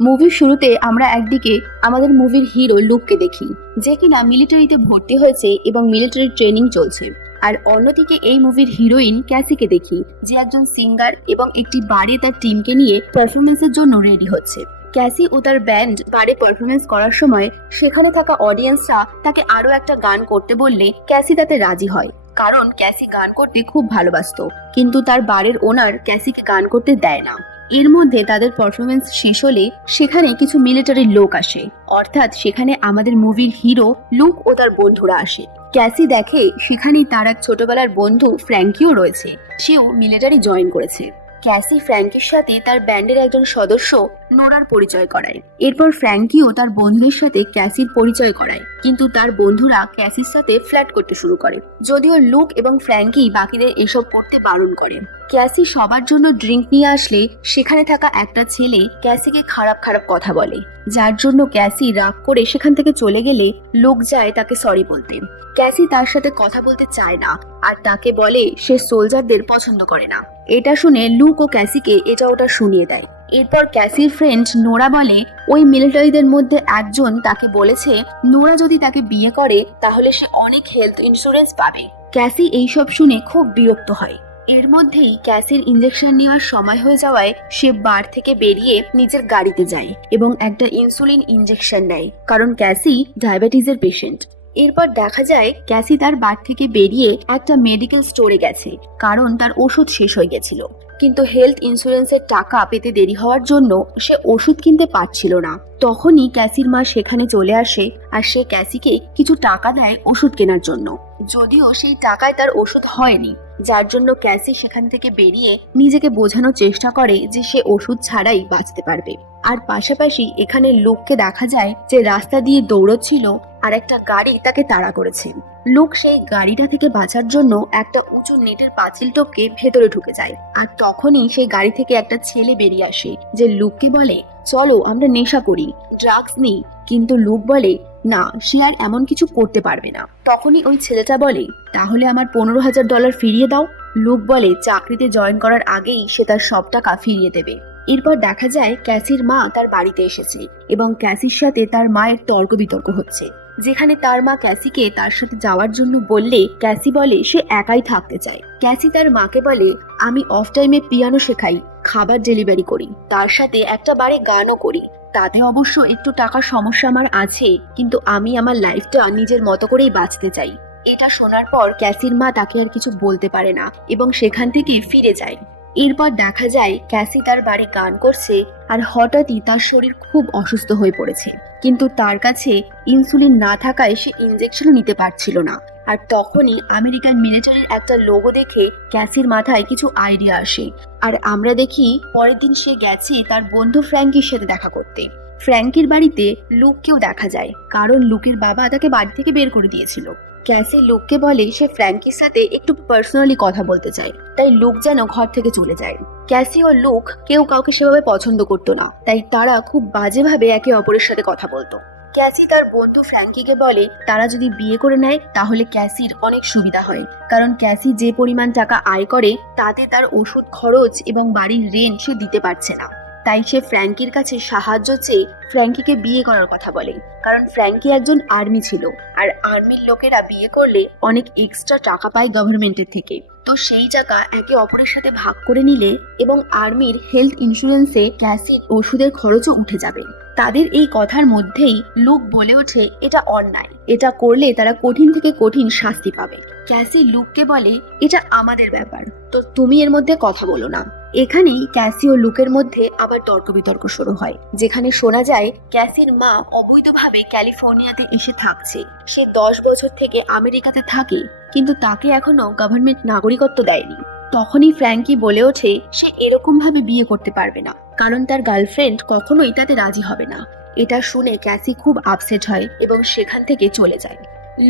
মুভির শুরুতে আমরা একদিকে আমাদের মুভির হিরো লুককে দেখি, যে কিনা মিলিটারিতে ভর্তি হয়েছে এবং মিলিটারি ট্রেনিং চলছে। আর অন্যদিকে এই মুভির হিরোইন ক্যাসিকে দেখি, যে একজন সিঙ্গার এবং একটি বারে তার টিমকে নিয়ে পারফরমেন্সের জন্য রেডি হচ্ছে। ক্যাসি ও তার ব্যান্ড বারে পারফরমেন্স করার সময় সেখানে থাকা অডিয়েন্সরা তাকে আরো একটা গান করতে বললে ক্যাসি তাতে রাজি হয়, কারণ ক্যাসি গান করতে খুব ভালোবাসতো। কিন্তু তার বারের ওনার ক্যাসিকে গান করতে দেয় না। এর মধ্যে তাদের পারফরমেন্স শেষ হলে সেখানে কিছু মিলিটারি লোক আসে, অর্থাৎ সেখানে আমাদের মুভির হিরো লুক ও তার বন্ধুরা আসে। ক্যাসি দেখে সেখানে তার এক ছোটবেলার বন্ধু ফ্র্যাঙ্কিও রয়েছে, সেও মিলিটারি জয়েন করেছে। ক্যাসি ফ্র্যাঙ্কির সাথে তার ব্যান্ডের একজন সদস্য নোরার পরিচয় করায়। এরপর ফ্র্যাঙ্কিও তার বন্ধুদের সাথে ক্যাসির পরিচয় করায়, কিন্তু তার বন্ধুরা ক্যাসির সাথে ফ্ল্যাট করতে শুরু করে, যদিও লুক এবং ফ্র্যাঙ্কি বাকিদের এসব করতে বারণ করে। ক্যাসি সবার জন্য ড্রিঙ্ক নিয়ে আসলে সেখানে থাকা একটা ছেলে ক্যাসিকে খারাপ খারাপ কথা বলে, যার জন্য ক্যাসি রাগ করে সেখান থেকে চলে গেলে লোক যায় তাকে সরি বলতে। ক্যাসি তার সাথে কথা বলতে চায় না আর তাকে বলে সে সোলজারদের পছন্দ করে না। এটা শুনে লুক ও ক্যাসিকে এটা ওটা শুনিয়ে দেয়। এরপর ক্যাসির ফ্রেন্ড নোরা বলে ওই মিলিটারিদের মধ্যে একজন তাকে বলেছে নোরা যদি তাকে বিয়ে করে তাহলে সে অনেক হেলথ ইন্স্যুরেন্স পাবে। ক্যাসি এইসব শুনে খুব বিরক্ত হয়। এর মধ্যেই ক্যাসির ইঞ্জেকশন নেওয়ার সময় হয়ে যাওয়ায় সে বার থেকে বেরিয়ে নিজের গাড়িতে যায় এবং একটা ইনসুলিন ইঞ্জেকশন নেয়, কারণ ক্যাসি ডায়াবেটিসের পেশেন্ট। এরপর দেখা যায় ক্যাসি তার বার থেকে বেরিয়ে একটা মেডিকেল স্টোরে গেছে, কারণ তার ওষুধ শেষ হয়ে গেছিল। কিন্তু হেলথ ইন্স্যুরেন্সের টাকা পেতে দেরি হওয়ার জন্য সে ওষুধ কিনতে পারছিল না। তখনই ক্যাসির মা সেখানে চলে আসে আর সে ক্যাসিকে কিছু টাকা দেয় ওষুধ কেনার জন্য, যদিও সেই টাকায় তার ওষুধ হয়নি। যার জন্য ক্যাসি সেখান থেকে বেরিয়ে নিজেকে বোঝানোর চেষ্টা করে যে সে ওষুধ ছাড়াই বাঁচতে পারবে। আর পাশাপাশি এখানে লোককে দেখা যায় যে রাস্তা দিয়ে দৌড়চ্ছিল আর একটা গাড়ি তাকে তাড়া করেছে। লোক সেই গাড়িটা থেকে বাঁচার জন্য একটা উঁচু নেটের পাঁচিল টপকে ভেতরে ঢুকে যায়। আর তখনই সেই গাড়ি থেকে একটা ছেলে বেরিয়ে আসে, যে লুককে বলে চলো আমরা নেশা করি, ড্রাগস নিই। কিন্তু লুক বলে না, সে আর এমন কিছু করতে পারবে না। তখনই ওই ছেলেটা বলে তাহলে আমার $15,000 ফিরিয়ে দাও। লুক বলে চাকরিতে জয়েন করার আগেই সে তার সব টাকা ফিরিয়ে দেবে। এরপর দেখা যায় ক্যাসির মা তার বাড়িতে এসেছে এবং ক্যাসির সাথে তার মায়ের তর্ক বিতর্ক হচ্ছে, যেখানে তার মা ক্যাসিকে তার সাথে যাওয়ার জন্য বললে ক্যাসি বলে সে একাই থাকতে চায়। ক্যাসি তার মাকে বলে আমি অফ টাইমে পিয়ানো শেখাই, খাবার ডেলিভারি করি, তার সাথে একটা বারে গানও করি। তাতে অবশ্য একটু টাকার সমস্যা আমার আছে, কিন্তু আমি আমার লাইফটা নিজের মতো করেই বাঁচতে চাই। এটা শোনার পর ক্যাসির মা তাকে আর কিছু বলতে পারে না এবং সেখান থেকে ফিরে যায়। এরপর দেখা যায় ক্যাসি তার বাড়ি গান করছে আর হঠাৎই তার শরীর খুব অসুস্থ হয়ে পড়েছে, কিন্তু তার কাছে ইনসুলিন না থাকায় সে ইনজেকশনও নিতে পারছিল না। আর তখনই আমেরিকান মিলিটারির একটা লোগো দেখে ক্যাসির মাথায় কিছু আইডিয়া আসে। আর আমরা দেখি পরের দিন সে গেছে তার বন্ধু ফ্র্যাঙ্কির সাথে দেখা করতে। ফ্র্যাঙ্কির বাড়িতে লুককেও দেখা যায়, কারণ লুকের বাবা তাকে বাড়ি থেকে বের করে দিয়েছিল। ক্যাসি লুককে বলে সে ফ্র্যাঙ্কির সাথে একটু পার্সোনালি কথা বলতে চায়, তাই লুক যেন ঘর থেকে চলে যায়। ক্যাসি ও লুক কেউ কাউকে সেভাবে পছন্দ করতো না, তাই তারা খুব বাজেভাবে একে অপরের সাথে কথা বলতো। ক্যাসি তার বন্ধু ফ্র্যাঙ্কিকে বলে তারা যদি বিয়ে করে নেয় তাহলে ক্যাসির অনেক সুবিধা হয়, কারণ ক্যাসি যে পরিমাণ টাকা আয় করে তাতে তার ওষুধ খরচ এবং বাড়ির রেন্ট সে দিতে পারছে না। তাই সে ফ্র্যাঙ্কির কাছে সাহায্য চেয়ে ফ্র্যাঙ্কিকে বিয়ে করার কথা বলে, কারণ ফ্র্যাঙ্কি একজন আর্মি ছিল আর আর্মির লোকেরা বিয়ে করলে অনেক এক্সট্রা টাকা পায় গভর্নমেন্টের থেকে। তো সেই টাকা একে অপরের সাথে ভাগ করে নিলে এবং আর্মির হেলথ ইন্স্যুরেন্সে ক্যাসির ওষুধের খরচও উঠে যাবে। তাদের এই কথার মধ্যেই লুক বলে ওঠে এটা অন্যায়, এটা করলে তারা কঠিন থেকে কঠিন শাস্তি পাবে। ক্যাসি লুককে বলে এটা আমাদের ব্যাপার, তো তুমি এর মধ্যে কথা বলো না। এখানেই ক্যাসি ও লুকের মধ্যে আবার তর্ক বিতর্ক শুরু হয়, যেখানে শোনা যায় ক্যাসির মা অবৈধভাবে ক্যালিফোর্নিয়াতে এসে থাকছে। সে 10 বছর থেকে আমেরিকাতে থাকে, কিন্তু তাকে এখনো গভর্নমেন্ট নাগরিকত্ব দেয়নি। তখনই ফ্র্যাঙ্কি বলে ওঠে সে এরকম ভাবে বিয়ে করতে পারবে না, কারণ তার গার্লফ্রেন্ড কখনোই তাতে রাজি হবে না। এটা শুনে ক্যাসি খুব আপসেট হয় এবং সেখান থেকে চলে যায়।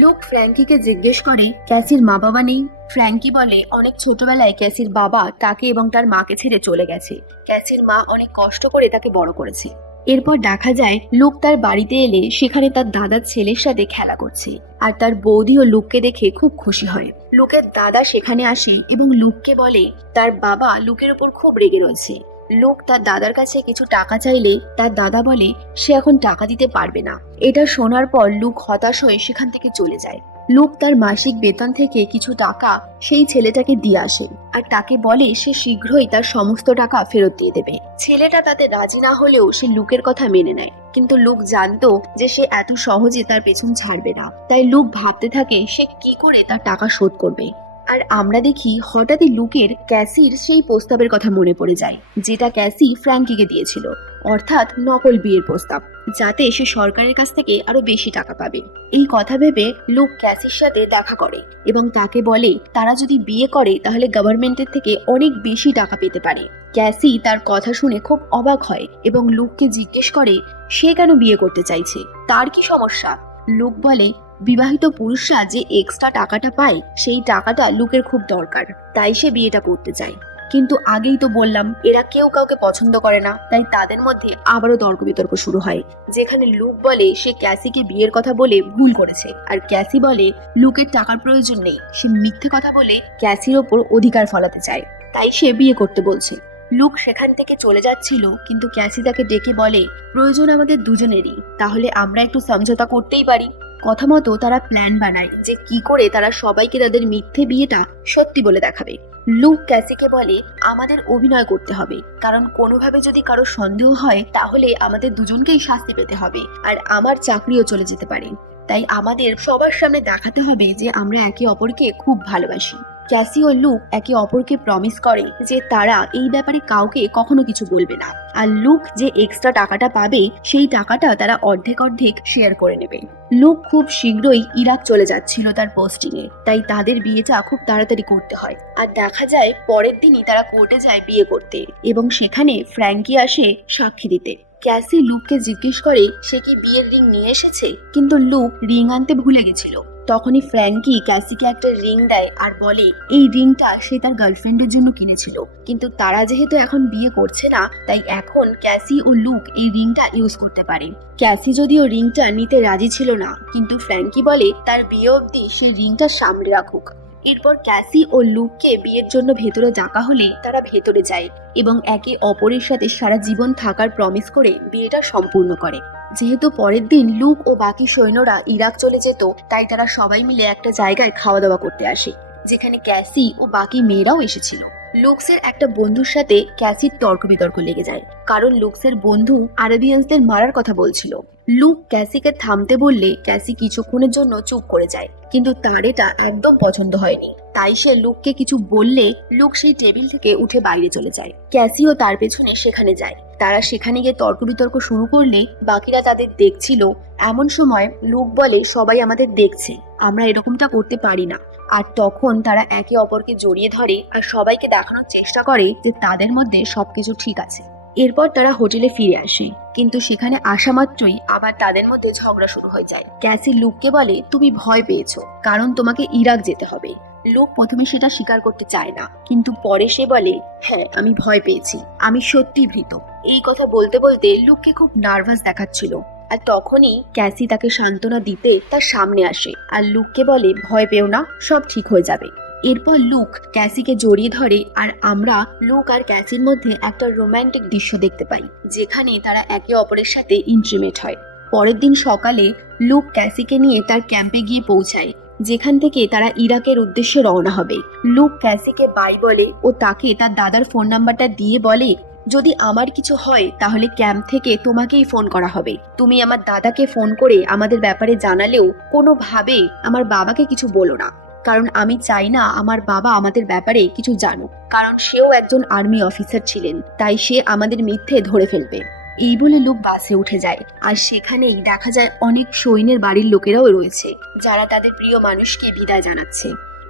লুক ফ্র্যাঙ্কিকে জিজ্ঞেস করে ক্যাসির মা বাবা নেই। ফ্র্যাঙ্কি বলে অনেক ছোটবেলায় ক্যাসির বাবা তাকে এবং তার মাকে ছেড়ে চলে গেছে, ক্যাসির মা অনেক কষ্ট করে তাকে বড় করেছে। এরপর দেখা যায় লুক তার বাড়িতে এলে সেখানে তার দাদার ছেলের সাথে খেলা করছে, আর তার বৌদিও লুককে দেখে খুব খুশি হয়। লুকের দাদা সেখানে আসে এবং লুককে বলে তার বাবা লুকের উপর খুব রেগে রয়েছে, লুক তার দাদার কাছে কিছু টাকা চাইলে তার দাদা বলে সে এখন টাকা দিতে পারবে না। এটা শোনার পর লুক হতাশ হয়ে সেখান থেকে চলে যায়। লুক তার মাসিক বেতন থেকে কিছু টাকা সেই ছেলেটাকে দিয়ে আসে আর তাকে বলে সে শীঘ্রই তার সমস্ত টাকা ফেরত দিয়ে দেবে। ছেলেটা তাতে রাজি না হলেও সে লুকের কথা মেনে নেয়, কিন্তু লুক জানতো যে সে এত সহজে তার পেছন ছাড়বে না। তাই লুক ভাবতে থাকে সে কি করে তার টাকা শোধ করবে। আর আমরা দেখি হঠাৎই লুকের ক্যাসির সেই প্রস্তাবের কথা মনে পড়ে যায় যেটা ক্যাসি ফ্র্যাঙ্কিকে দিয়েছিল, অর্থাৎ নকল বিয়ের প্রস্তাব, যাতে সে সরকারের কাছ থেকে আরো বেশি টাকা পাবে। এই কথা ভেবে লুক ক্যাসির সাথে দেখা করে এবং তাকে বলে তারা যদি বিয়ে করে তাহলে গভর্নমেন্টের থেকে অনেক বেশি টাকা পেতে পারে। ক্যাসি তার কথা শুনে খুব অবাক হয় এবং লুককে জিজ্ঞেস করে সে কেন বিয়ে করতে চাইছে, তার কি সমস্যা। লুক বলে বিবাহিত পুরুষরা যে এক্সট্রা টাকাটা পায় সেই টাকাটা লুকের খুব দরকার, তাই সে বিয়েটা করতে চায়। কিন্তু আগেই তো বললাম এরা কেউ কাউকে পছন্দ করে না, তাই তাদের মধ্যে আবারও তর্ক বিতর্ক শুরু হয়, যেখানে লুক বলে সে ক্যাসিকে বিয়ের কথা বলে ভুল করেছে আর ক্যাসি বলে লুকের টাকার প্রয়োজন নেই, সে মিথ্যে কথা বলে ক্যাসির ওপর অধিকার ফলাতে চায়, তাই সে বিয়ে করতে বলছে। লুক সেখান থেকে চলে যাচ্ছিল, কিন্তু ক্যাসি তাকে ডেকে বলে প্রয়োজন আমাদের দুজনেরই, তাহলে আমরা একটু সমঝোতা করতেই পারি। কথা মতো তারা প্ল্যান বানায় যে কি করে তারা সবাইকে তাদের মিথ্যে বিয়েটা সত্যি বলে দেখাবে। লুক ক্যাসিকে বলে আমাদের অভিনয় করতে হবে, কারণ কোনোভাবে যদি কারো সন্দেহ হয় তাহলে আমাদের দুজনকেই শাস্তি পেতে হবে আর আমার চাকরিও চলে যেতে পারে। তাই আমাদের সবার সামনে দেখাতে হবে যে আমরা একে অপরকে খুব ভালোবাসি। ক্যাসি ও লুক একে অপরকে প্রমিস করে যে তারা এই ব্যাপারে কাউকে কখনো কিছু বলবে না, আর লুক যে এক্সট্রা টাকাটা পাবে সেই টাকাটা তারা অর্ধেক অর্ধেক শেয়ার করে নেবে। লুক খুব শীঘ্রই ইরাক চলে যাচ্ছিল তার পোস্টিং এ, তাই তাদের বিয়েটা খুব তাড়াতাড়ি করতে হয়। আর দেখা যায় পরের দিনই তারা কোর্টে যায় বিয়ে করতে এবং সেখানে ফ্র্যাঙ্কি আসে সাক্ষী দিতে। ক্যাসি লুককে জিজ্ঞেস করে সে কি বিয়ের রিং নিয়ে এসেছে, কিন্তু লুক রিং আনতে ভুলে গেছিল। তখনই ফ্র্যাঙ্কি ক্যাসিকে একটা রিং দেয় আর বলে এই রিংটা সে তার গার্লফ্রেন্ডের জন্য কিনেছিল, কিন্তু তারা যেহেতু এখন বিয়ে করছে না তাই এখন ক্যাসি ও লুক এই রিংটা ইউজ করতে পারে। ক্যাসি যদিও রিংটা নিতে রাজি ছিল না, কিন্তু ফ্র্যাঙ্কি বলে তার বিয়ে অবধি সে রিংটা সামনে রাখুক। এরপর ক্যাসি ও লুককে বিয়ের জন্য ভেতরে ডাকা হলে তারা ভেতরে যায় এবং একে অপরের সাথে সারা জীবন থাকার প্রমিস করে বিয়েটা সম্পূর্ণ করে। যেহেতু পরের দিন লুক ও বাকি সৈন্যরা ইরাক চলে যেত, তাই তারা সবাই মিলে একটা জায়গায় খাওয়া দাওয়া করতে আসে, যেখানে ক্যাসি ও বাকি মেয়েরাও এসেছিল। লুক্সের একটা বন্ধুর সাথে ক্যাসির তর্ক বিতর্ক লেগে যায়, কারণ লুক্সের বন্ধু আরবিয়ানসদের মারার কথা বলছিল। লুক ক্যাসিকে থামতে বললে ক্যাসি কিছুক্ষণের জন্য চুপ করে যায়, কিন্তু তার এটা একদম পছন্দ হয়নি। তাই সে লুককে কিছু বললে লুক সেই টেবিল থেকে উঠে বাইরে চলে যায়। ক্যাসিও তার পেছনে সেখানে যায়। তারা সেখানে গিয়ে তর্ক বিতর্ক শুরু করলে বাকিরা তাদের দেখছিল। এমন সময় লুক বলে সবাই আমাদের দেখছে, আমরা এরকমটা করতে পারি না। আর তখন তারা একে অপরকে জড়িয়ে ধরে আর সবাইকে দেখানোর চেষ্টা করে যে তাদের মধ্যে সবকিছু ঠিক আছে। এরপর তারা হোটেলে ফিরে আসে, কিন্তু সেখানে আসা মাত্রই আবার তাদের মধ্যে ঝগড়া শুরু হয়ে যায়। ক্যাসি লুককে বলে তুমি ভয় পেয়েছো কারণ তোমাকে ইরাক যেতে হবে। লুক প্রথমে সেটা স্বীকার করতে চায় না, কিন্তু পরে সে বলে হ্যাঁ আমি ভয় পেয়েছি, আমি সত্যি ভীত। এই কথা বলতে বলতে লুককে খুব নার্ভাস দেখাচ্ছিল। আর তখনই ক্যাসি তাকে সান্ত্বনা দিতে তার সামনে আসে আর লুককে বলে ভয় পেও না, সব ঠিক হয়ে যাবে। এরপর লুক ক্যাসিকে জড়িয়ে ধরে আর আমরা লুক আর ক্যাসির মধ্যে একটা রোমান্টিক দৃশ্য দেখতে পাই, যেখানে তারা একে অপরের সাথে ইন্টিমেট হয়। পরের দিন সকালে লুক ক্যাসিকে নিয়ে তার ক্যাম্পে গিয়ে পৌঁছায়, যেখান থেকে তারা ইরাকের উদ্দেশ্যে রওনা হবে। লুক ক্যাসিকে বাই বলে ও তাকে তার দাদার ফোন নাম্বারটা দিয়ে বলে যদি আমার কিছু হয় তাহলে ক্যাম্প থেকে তোমাকেই ফোন করা হবে। তুমি আমার দাদাকে ফোন করে আমাদের ব্যাপারে জানালেও কোনোভাবে আমার বাবাকে কিছু বলো না, কারণ আমি চাই না আমার বাবা আমাদের ব্যাপারে কিছু জানুক, কারণ সেও একজন আর্মি অফিসার ছিলেন, তাই সে আমাদের মিথ্যে ধরে ফেলবে। এই বলে লুক বাসে উঠে যায় আর সেখানেই দেখা যায় অনেক সৈন্যের বাড়ির লোকেরাও রয়েছে, যারা তাদের প্রিয় মানুষকে বিদায় জানাচ্ছে।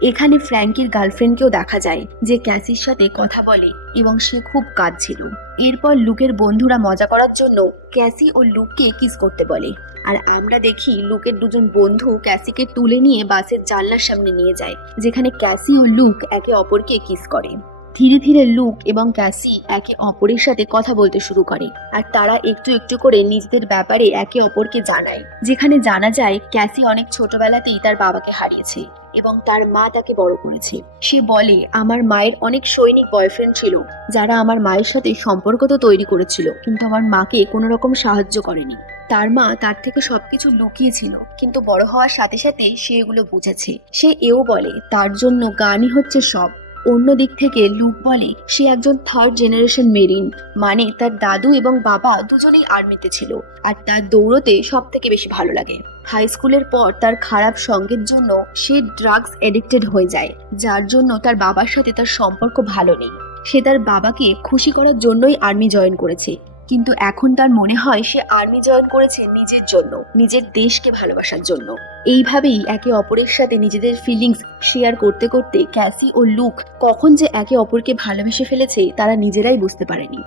এখানে ফ্র্যাঙ্কির গার্লফ্রেন্ডকেও দেখা যায় যে ক্যাসির সাথে কথা বলে এবং সে খুব কাঁদছিল। এরপর লুকের বন্ধুরা মজা করার জন্য ক্যাসি ও লুককে কিস করতে বলে, আর আমরা দেখি লুকের দুজন বন্ধু ক্যাসিকে তুলে নিয়ে বাসের জানলার সামনে নিয়ে যায়, যেখানে ক্যাসি ও লুক একে অপরকে কিস করে। ধীরে ধীরে লুক এবং ক্যাসি একে অপরের সাথে কথা বলতে শুরু করে আর তারা একটু একটু করে নিজেদের ব্যাপারে একে অপরকে জানায়। যেখানে জানা যায় ক্যাসি অনেক ছোটবেলাতেই তার বাবাকে হারিয়েছে এবং তার মা তাকে বড় করেছে। সে বলে, আমার মায়ের অনেক সৈনিক বয়ফ্রেন্ড ছিল যারা আমার মায়ের সাথে সম্পর্ক তো তৈরি করেছিল, কিন্তু আমার মাকে কোনো রকম সাহায্য করেনি। তার মা তার থেকে সবকিছু লুকিয়েছিল, কিন্তু বড় হওয়ার সাথে সাথে সে এগুলো বুঝেছে। সে এও বলে তার জন্য গানই হচ্ছে সব। অন্য দিক থেকে লুক বলে সে একজন থার্ড জেনারেশন মেরিন, মানে তার দাদু এবং বাবা দুজনেই আর্মিতে ছিল আর তার দৌড়তে সব থেকে বেশি ভালো লাগে। হাই স্কুলের পর তার খারাপ সঙ্গের জন্য সে ড্রাগস এডিক্টেড হয়ে যায়, যার জন্য তার বাবার সাথে তার সম্পর্ক ভালো নেই। সে তার বাবাকে খুশি করার জন্যই আর্মি জয়েন করেছে, কিন্তু এখন তার মনে হয় সে আর্মি জয়েন করেছে নিজের জন্য, নিজের দেশকে ভালোবাসার জন্য। এইভাবেই একে অপরের সাথে নিজেদের ফিলিংস শেয়ার করতে করতে ক্যাসি ও লুক কখন যে একে অপরকে ভালোবেসে ফেলেছে তারা নিজেরাই বুঝতে পারেনি।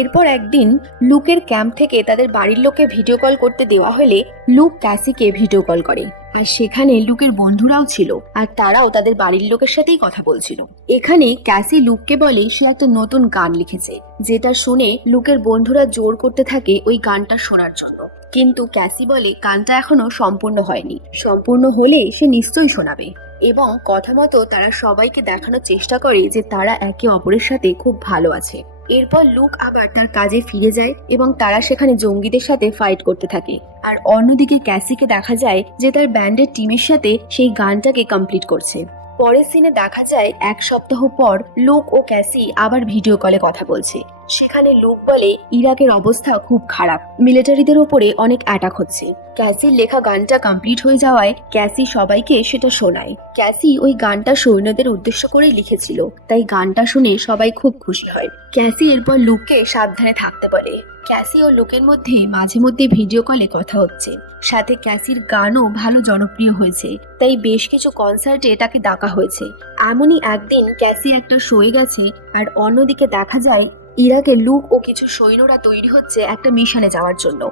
এরপর একদিন লুকের ক্যাম্প থেকে তাদের বাড়ির লোককে ভিডিও কল করতে দেওয়া হলে লুক ক্যাসিকে ভিডিও কল করে, আর সেখানে লুকের বন্ধুরাও ছিল আর তারাও তাদের বাড়ির লোকের সাথেই কথা বলছিল। এখানে ক্যাসি লুককে বলে সে একটা নতুন গান লিখেছে, যেটা শুনে লুকের বন্ধুরা জোর করতে থাকে ওই গানটা শোনার জন্য। কিন্তু ক্যাসি বলে গানটা এখনো সম্পূর্ণ হয়নি, সম্পূর্ণ হলে সে নিশ্চয়ই শোনাবে। এবং কথা মতো তারা সবাইকে দেখানোর চেষ্টা করে যে তারা একে অপরের সাথে খুব ভালো আছে। এরপর লুক আবার তার কাজে ফিরে যায় এবং তারা সেখানে জঙ্গিদের সাথে ফাইট করতে থাকে। আর অন্যদিকে ক্যাসিকে দেখা যায় যে তার ব্যান্ডের টিমের সাথে সেই গানটাকে কমপ্লিট করছে। পরের সিনে দেখা যায় 1 সপ্তাহ পর লুক ও ক্যাসি আবার ভিডিও কলে কথা বলছে। সেখানে লুক বলে ইরাকের অবস্থা খুব খারাপ, মিলিটারিদের উপরে অনেক অ্যাটাক হচ্ছে। ক্যাসির লেখা গানটা কমপ্লিট হয়ে যাওয়ায় ক্যাসি সবাইকে সেটা শোনায়। ক্যাসি ওই গানটা সৈন্যদের উদ্দেশ্য করেই লিখেছিল, তাই গানটা শুনে সবাই খুব খুশি হয়। ক্যাসি এরপর লুককে সাবধানে থাকতে বলে। ক্যাসি ও লুকের মধ্যে মাঝে মধ্যে ভিডিও কলে কথা হচ্ছে, সাথে ক্যাসির গানও ভালো জনপ্রিয় হয়েছে, তাই বেশ কিছু কনসার্টে তাকে ডাকা হয়েছে। এমনই একদিন ক্যাসি একটা শোয়ে গেছে আর অন্যদিকে দেখা যায় ইরাকে লুক ও কিছু সৈন্যরা তৈরি হচ্ছে একটা মিশনে যাওয়ার জন্য।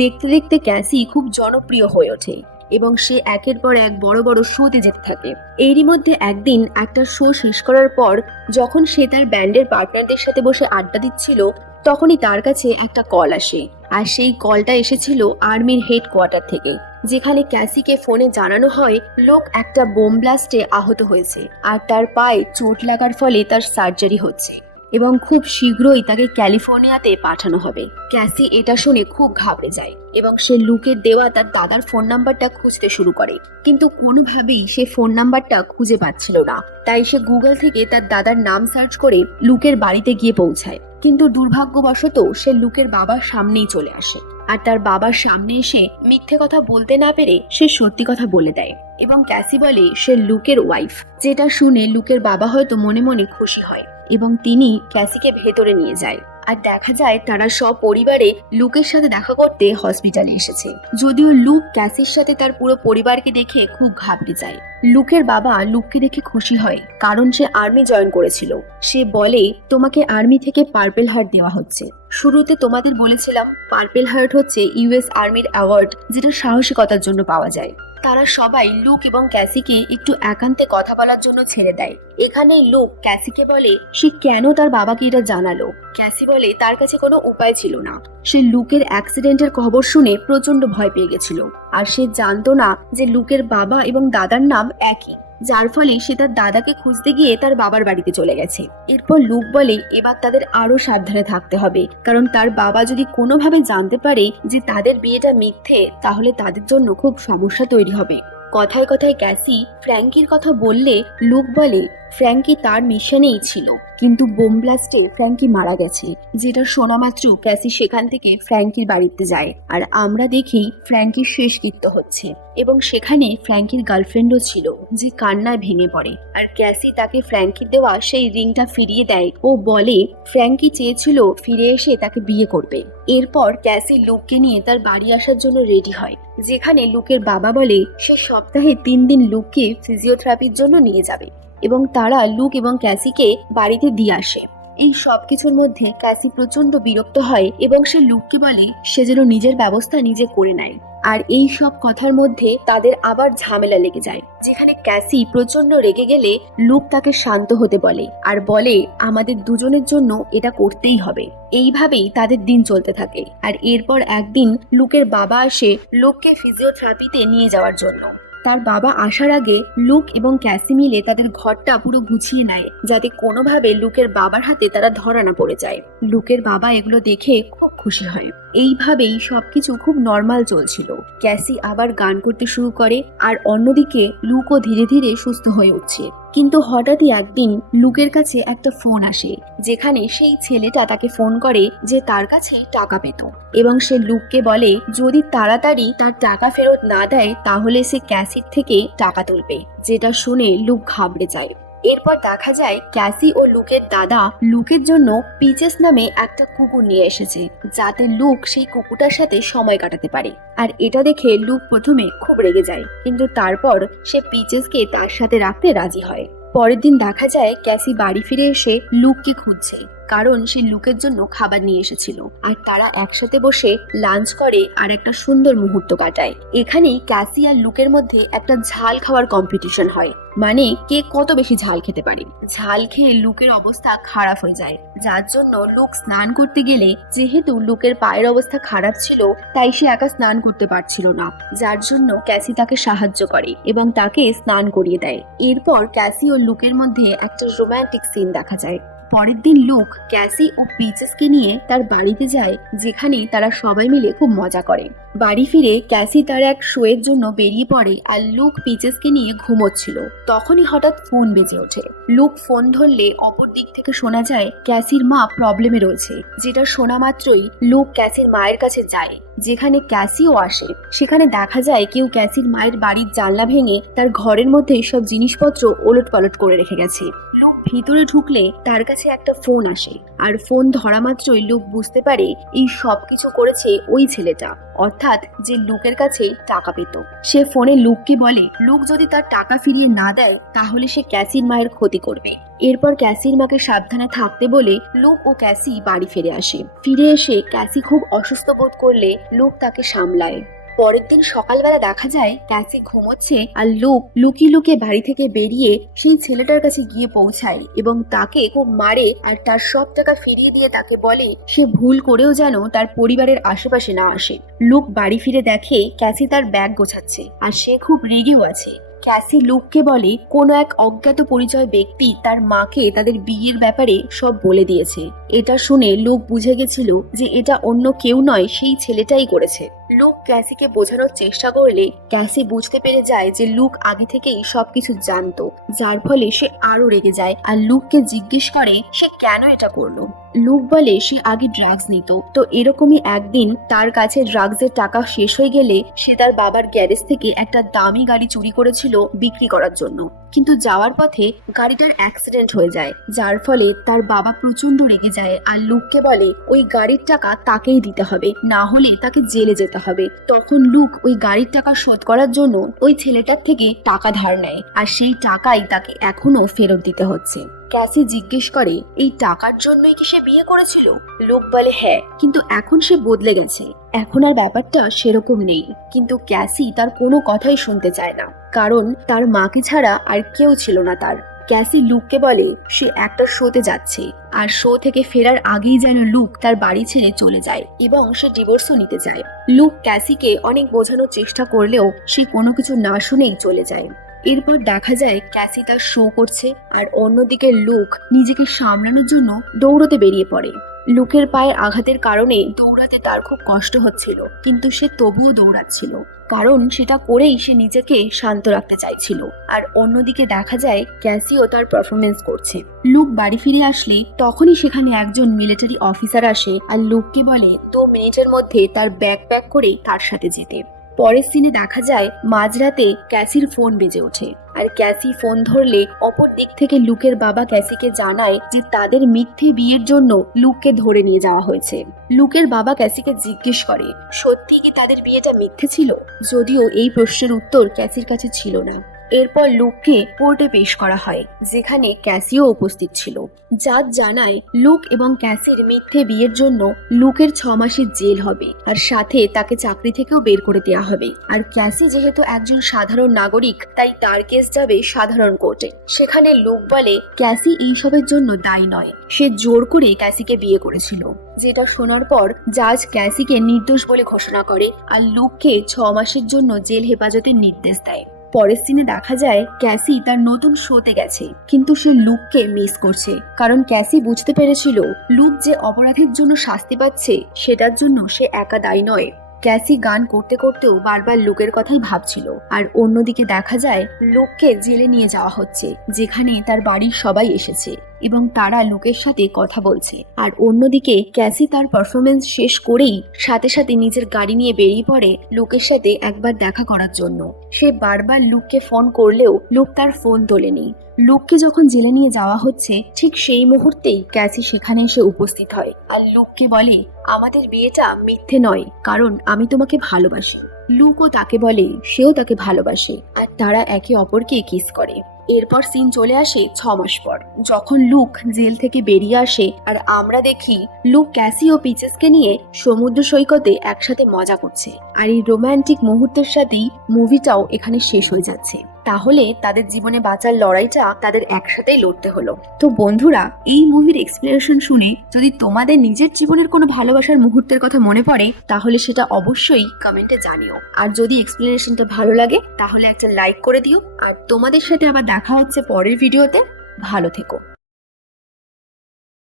দেখতে দেখতে ক্যাসি খুব জনপ্রিয় হয়ে ওঠে এবং সে একের পর এক বড় বড় শোতে যেতে থাকে। এরই মধ্যে একদিন একটা শো শেষ করার পর যখন সে তার ব্যান্ডের পার্টনারদের সাথে বসে আড্ডা দিচ্ছিল, তখনই তার কাছে একটা কল আসে। আর সেই কলটা এসেছিল আর্মির হেডকোয়ার্টার থেকে, যেখানে ক্যাসিকে ফোনে জানানো হয় লোক একটা বোম ব্লাস্টে আহত হয়েছে আর তার পায়ে চোট লাগার ফলে তার সার্জারি হচ্ছে এবং খুব শীঘ্রই তাকে ক্যালিফোর্নিয়াতে পাঠানো হবে। ক্যাসি এটা শুনে খুব ঘাবড়ে যায় এবং সে লুকের দেওয়া তার দাদার ফোন নাম্বারটা খুঁজতে শুরু করে, কিন্তু কোনোভাবেই সে ফোন নাম্বারটা খুঁজে পাচ্ছিল না। তাই সে গুগল থেকে তার দাদার নাম সার্চ করে লুকের বাড়িতে গিয়ে পৌঁছায়, কিন্তু দুর্ভাগ্যবশত সে লুকের বাবার সামনেই চলে আসে। আর তার বাবার সামনে এসে মিথ্যে কথা বলতে না পেরে সে সত্যি কথা বলে দেয় এবং ক্যাসি বলে সে লুকের ওয়াইফ, যেটা শুনে লুকের বাবা হয়তো মনে মনে খুশি হয় এবং তিনি ক্যাসিকে ভেতরে নিয়ে যায়। আর দেখা যায় তারা সব পরিবারে লুকের সাথে দেখা করতে হসপিটালে এসেছে। যদিও লুক ক্যাসির সাথে তার পুরো পরিবারকে দেখে খুব ঘাবড়ে যায়। লুকের বাবা লুককে দেখে খুশি হয়, কারণ সে আর্মি জয়েন করেছিল। সে বলে তোমাকে আর্মি থেকে পার্পেল হার্ট দেওয়া হচ্ছে। শুরুতে তোমাদের বলেছিলাম পার্পেল হার্ট হচ্ছে ইউএস আর্মির অ্যাওয়ার্ড, যেটা সাহসিকতার জন্য পাওয়া যায়। তারা সবাই লুক এবং ক্যাসিকে একটু একান্তে কথা বলার জন্য ছেড়ে দেয়। এখানে লুক ক্যাসিকে বলে সে কেন তার বাবাকে এটা জানালো। ক্যাসি বলে তার কাছে কোনো উপায় ছিল না। সে লুকের অ্যাক্সিডেন্টের খবর শুনে প্রচন্ড ভয় পেয়ে গেছিল, আর সে জানতো না যে লুকের বাবা এবং দাদার নাম একই, যার ফলে সে তার দাদাকে খুঁজতে গিয়ে তার বাবার বাড়িতে চলে গেছে। এরপর লুক বলে এবার তাদের আরো সাবধানে থাকতে হবে, কারণ তার বাবা যদি কোনোভাবে জানতে পারে যে তাদের বিয়েটা মিথ্যে, তাহলে তাদের জন্য খুব সমস্যা তৈরি হবে। কথায় কথায় ক্যাসি ফ্র্যাঙ্কির কথা বললে লুক বলে ফ্র্যাঙ্কি তার মিশনেই ছিল, কিন্তু বোম ব্লাস্টে ফ্র্যাঙ্কি মারা গেছে। যেটা শোনা মাত্র ক্যাসি সেখান থেকে ফ্র্যাঙ্কির বাড়িতে যায়, আর আমরা দেখি ফ্র্যাঙ্কির শেষকৃত্য হচ্ছে এবং সেখানে ফ্র্যাঙ্কির গার্লফ্রেন্ডও ছিল, যে কান্নায় ভেঙে পড়ে। আর ক্যাসি তাকে ফ্র্যাঙ্কির দেওয়া সেই রিংটা ফিরিয়ে দেয় ও বলে ফ্র্যাঙ্কি চেয়েছিল ফিরে এসে তাকে বিয়ে করবে। এরপর ক্যাসি লুককে নিয়ে তার বাড়ি আসার জন্য রেডি হয়, যেখানে লুকের বাবা বলে সে সপ্তাহে 3 দিন লুককে ফিজিওথেরাপির জন্য নিয়ে যাবে এবং তারা লুক এবং ক্যাসিকে বাড়িতে দিয়ে আসে। এই সব কিছুর মধ্যে ক্যাসি প্রচন্ড বিরক্ত হয় এবং সে লুককে বলে সে যেন নিজের ব্যবস্থা নিজে করে নেয়। আর এই সব কথার মধ্যে তাদের আবার ঝামেলা লেগে যায়। যেখানে ক্যাসি প্রচন্ড রেগে গেলে লুক তাকে শান্ত হতে বলে আর বলে আমাদের দুজনের জন্য এটা করতেই হবে। এইভাবেই তাদের দিন চলতে থাকে। আর এরপর একদিন লুকের বাবা আসে লুককে ফিজিওথেরাপিতে নিয়ে যাওয়ার জন্য। তার বাবা আসার আগে লুক এবং ক্যাসি মিলে তাদের ঘরটা পুরো গুছিয়ে নেয়, যাতে কোনোভাবে লুকের বাবার হাতে তারা ধরা না পড়ে যায়। লুকের বাবা এগুলো দেখে খুব খুশি হয়। এইভাবেই সবকিছু খুব নর্মাল চলছিল। ক্যাসি আবার গান করতে শুরু করে, আর অন্যদিকে লুকও ধীরে ধীরে সুস্থ হয়ে উঠছে। কিন্তু হঠাৎই একদিন লুকের কাছে একটা ফোন আসে, যেখানে সেই ছেলেটা তাকে ফোন করে যে তার কাছে টাকা পেত, এবং সে লুককে বলে যদি তাড়াতাড়ি তার টাকা ফেরত না দেয় তাহলে সে ক্যাসির থেকে টাকা তুলবে। যেটা শুনে লুক ঘাবড়ে যায়। এরপর দেখা যায় ক্যাসি ও লুকের দাদা লুকের জন্য পিচেস নামে একটা কুকুর নিয়ে এসেছে, যাতে লুক সেই কুকুরটার সাথে সময় কাটাতে পারে। আর এটা দেখে লুক প্রথমে খুব রেগে যায়, কিন্তু তারপর সে পিচেসকে তার সাথে রাখতে রাজি হয়। পরের দিন দেখা যায় ক্যাসি বাড়ি ফিরে এসে লুককে খুঁজছে, কারণ সে লুকের জন্য খাবার নিয়ে এসেছিল। আর তারা একসাথে বসে লাঞ্চ করে আর একটা সুন্দর মুহূর্ত কাটায়। এখানেই ক্যাসি আর লুকের মধ্যে একটা ঝাল খাওয়ার কম্পিটিশন হয়, মানে কে কত বেশি ঝাল খেতে পারে। ঝাল খেয়ে লুকের অবস্থা খারাপ হয়ে যায়, যার জন্য লুক স্নান করতে গেলে যেহেতু লুকের পায়ের অবস্থা খারাপ ছিল তাই সে একা স্নান করতে পারছিল না, যার জন্য ক্যাসি তাকে সাহায্য করে এবং তাকে স্নান করিয়ে দেয়। এরপর ক্যাসি ও লুকের মধ্যে একটা রোমান্টিক সিন দেখা যায়। পরের দিন লুক ক্যাসি ও পিচেসকে নিয়ে তার বাড়িতে যায়, যেখানে তারা সবাই মিলে খুব মজা করে। বাড়ি ফিরে ক্যাসি তার এক শোয়ের জন্য বেরিয়ে পড়ে, আর লুক পিচেসকে নিয়ে ঘুমোচ্ছিল। তখনই হঠাৎ ফোন বেজে ওঠে। লুক ফোন ধরলে অপর দিক থেকে শোনা যায় ক্যাসির মা প্রবলেমে রয়েছে। যেটা শোনা মাত্রই লুক ক্যাসির মায়ের কাছে যায়, যেখানে ক্যাসিও আসে। সেখানে দেখা যায় কেউ ক্যাসির মায়ের বাড়ির জানলা ভেঙে তার ঘরের মধ্যে সব জিনিসপত্র ওলটপালট করে রেখে গেছে। লুক ভিতরে ঢুকলে তার কাছে একটা ফোন আসে, আর ফোন ধরা মাত্রই লুক বুঝতে পারে এই সবকিছু করেছে ওই ছেলেটা, অর্থাৎ যে লুকের কাছে টাকা পেত। সে ফোনে লুককে বলে লুক যদি তার টাকা ফিরিয়ে না দেয় তাহলে সে ক্যাসির মায়ের ক্ষতি করবে। এরপর ক্যাসির মাকে সাবধানে থাকতে বলে লুক ও ক্যাসি বাড়ি ফিরে আসে। ফিরে এসে ক্যাসি খুব অসুস্থ বোধ করলে লুক তাকে সামলায়। পরের দিন সকালবেলা দেখা যায় ক্যাসি ঘুমোচ্ছে, আর লুক লুকিয়ে লুকিয়ে বাড়ি থেকে বেরিয়ে সেই ছেলেটার কাছে গিয়ে পৌঁছায় এবং তাকে খুব মারে, আর তার সব টাকা ফিরিয়ে দিয়ে তাকে বলে সে ভুল করেও যেন তার পরিবারের আশেপাশে না আসে। লুক বাড়ি ফিরে দেখে ক্যাসি তার ব্যাগ গোছাচ্ছে, আর সে খুব রেগেও আছে। ক্যাসি লুককে বলে কোনো এক অজ্ঞাত পরিচয় ব্যক্তি তার মাকে তাদের বিয়ের ব্যাপারে সব বলে দিয়েছে। এটা শুনে লুক বুঝে গেছিল যে এটা অন্য কেউ নয়, সেই ছেলেটাই করেছে। লুক ক্যাসিকে বোঝানোর চেষ্টা করলে ক্যাসি বুঝতে পেরে যায় যে লুক আগে থেকেই সবকিছু জানতো, যার ফলে সে আরো রেগে যায় আর লুককে জিজ্ঞেস করে সে কেন এটা করলো। লুক বলে সে আগে ড্রাগস নিত, তো এরকমই একদিন তার কাছে ড্রাগসের টাকা শেষ হয়ে গেলে সে তার বাবার গ্যারেজ থেকে একটা দামি গাড়ি চুরি করেছিল বিক্রি করার জন্য। কিন্তু যাওয়ার পথে গাড়িটার অ্যাক্সিডেন্ট হয়ে যায়, যার ফলে তার বাবা প্রচন্ড রেগে যায় আর লুককে বলে ওই গাড়ির টাকা তাকেই দিতে হবে, না হলে তাকে জেলে যেতে হবে। তখন লুক ওই গাড়ির টাকা শোধ করার জন্য ওই ছেলেটার থেকে টাকা ধার নেয়, আর সেই টাকাই তাকে এখনো ফেরত দিতে হচ্ছে। ক্যাসি জিজ্ঞেস করে এই টাকার জন্যই কি সে বিয়ে করেছিল? লুক বলে হ্যাঁ, কিন্তু এখন সে বদলে গেছে, এখন আর ব্যাপারটা সেরকম নেই। কিন্তু ক্যাসি তার কোনো কথাই শুনতে চায় না, কারণ তার মাকে ছাড়া আর কেউ ছিল না তার। ক্যাসি লুককে বলে সে একটা শোতে যাচ্ছে, আর শো থেকে ফেরার আগেই যেন লুক তার বাড়ি ছেড়ে চলে যায় এবং সে ডিভোর্সও নিতে চায়। লুক ক্যাসিকে অনেক বোঝানোর চেষ্টা করলেও সে কোনো কিছু না শুনেই চলে যায়। এরপর দেখা যায় ক্যাসি তার শো করছে, আর অন্যদিকে লুক নিজেকে সামলানোর জন্য দৌড়তে বেরিয়ে পড়ে। লুকের পায়ের আঘাতের কারণে দৌড়াতে তার খুব কষ্ট হচ্ছিল, কিন্তু সে তবুও দৌড়াচ্ছিল, কারণ সেটা করেই সে নিজেকে শান্ত রাখতে চাইছিল। আর অন্যদিকে দেখা যায় ক্যাসিও তার পারফরমেন্স করছে। লুক বাড়ি ফিরে আসলে তখনই সেখানে একজন মিলিটারি অফিসার আসে আর লুককে বলে 2 মিনিটের মধ্যে তার ব্যাগ প্যাক করে তার সাথে যেতে। পরের সিনে দেখা যায় মাঝরাতে ক্যাসির ফোন বেজে ওঠে, আর ক্যাসি ফোন ধরলে অপর দিক থেকে লুকের বাবা ক্যাসিকে জানায় যে তাদের মিথ্যে বিয়ের জন্য লুককে ধরে নিয়ে যাওয়া হয়েছে। লুকের বাবা ক্যাসিকে জিজ্ঞেস করে সত্যি কি তাদের বিয়েটা মিথ্যে ছিল, যদিও এই প্রশ্নের উত্তর ক্যাসির কাছে ছিল না। এরপর লুককে কোর্টে পেশ করা হয়, যেখানে ক্যাসিও উপস্থিত ছিল। জাজ জানায় লুক এবং ক্যাসির মিথ্যে বিয়ের জন্য লুকের 6 মাসের জেল হবে, আর সাথে তাকে চাকরি থেকেও বের করে দেওয়া হবে। আর ক্যাসি যেহেতু একজন সাধারণ নাগরিক, তাই তার কেস যাবে সাধারণ কোর্টে। সেখানে লুক বলে ক্যাসি এইসবের জন্য দায়ী নয়, সে জোর করে ক্যাসিকে বিয়ে করেছিল। যেটা শোনার পর জাজ ক্যাসিকে নির্দোষ বলে ঘোষণা করে আর লুককে 6 মাসের জন্য জেল হেফাজতের নির্দেশ দেয়। পরের সিনে দেখা যায় ক্যাসি তার নতুন শোতে গেছে, কিন্তু সে লুককে মিস করছে, কারণ ক্যাসি বুঝতে পেরেছিল লুক যে অপরাধের জন্য শাস্তি পাচ্ছে সেটার জন্য সে একা দায়ী নয়। ক্যাসি গান করতে করতেও বারবার লুকের কথাই ভাবছিল। আর অন্যদিকে দেখা যায় লুককে জেলে নিয়ে যাওয়া হচ্ছে, যেখানে তার বাড়ির সবাই এসেছে এবং তারা লুকের সাথে কথা বলছে। আর অন্যদিকে ক্যাসি তার পারফরমেন্স শেষ করেই সাথে সাথে নিজের গাড়ি নিয়ে বেরিয়ে পড়ে লুকের সাথে একবার দেখা করার জন্য। সে বারবার লুককে ফোন করলেও লুক তার ফোন তোলেনি। লুককে যখন জেলে নিয়ে যাওয়া হচ্ছে ঠিক সেই মুহূর্তেই ক্যাসি সেখানে এসে উপস্থিত হয় আর লুককে বলে আমাদের বিয়েটা মিথ্যে নয়, কারণ আমি তোমাকে ভালোবাসি। লুকও তাকে বলে সেও তাকে ভালোবাসে, আর তারা একে অপরকে কিস করে। এরপর সিন চলে আসে 6 মাস পর, যখন লুক জেল থেকে বেরিয়ে আসে আর আমরা দেখি লুক ক্যাসি ও পিচেসকে নিয়ে সমুদ্র সৈকতে একসাথে মজা করছে। আর এই রোমান্টিক মুহূর্তের সাথেই মুভিটাও এখানে শেষ হয়ে যাচ্ছে। তাহলে তাদের জীবনে বাঁচার লড়াইটা তাদের একসাথেই লড়তে হলো। তো বন্ধুরা, এই মুভির এক্সপ্লেনেশন শুনে যদি তোমাদের নিজের জীবনের কোনো ভালোবাসার মুহূর্তের কথা মনে পড়ে তাহলে সেটা অবশ্যই কমেন্টে জানিও। আর যদি এক্সপ্লেনেশনটা ভালো লাগে তাহলে একটা লাইক করে দিও। আর তোমাদের সাথে আবার দেখা হচ্ছে পরের ভিডিওতে। ভালো থেকো।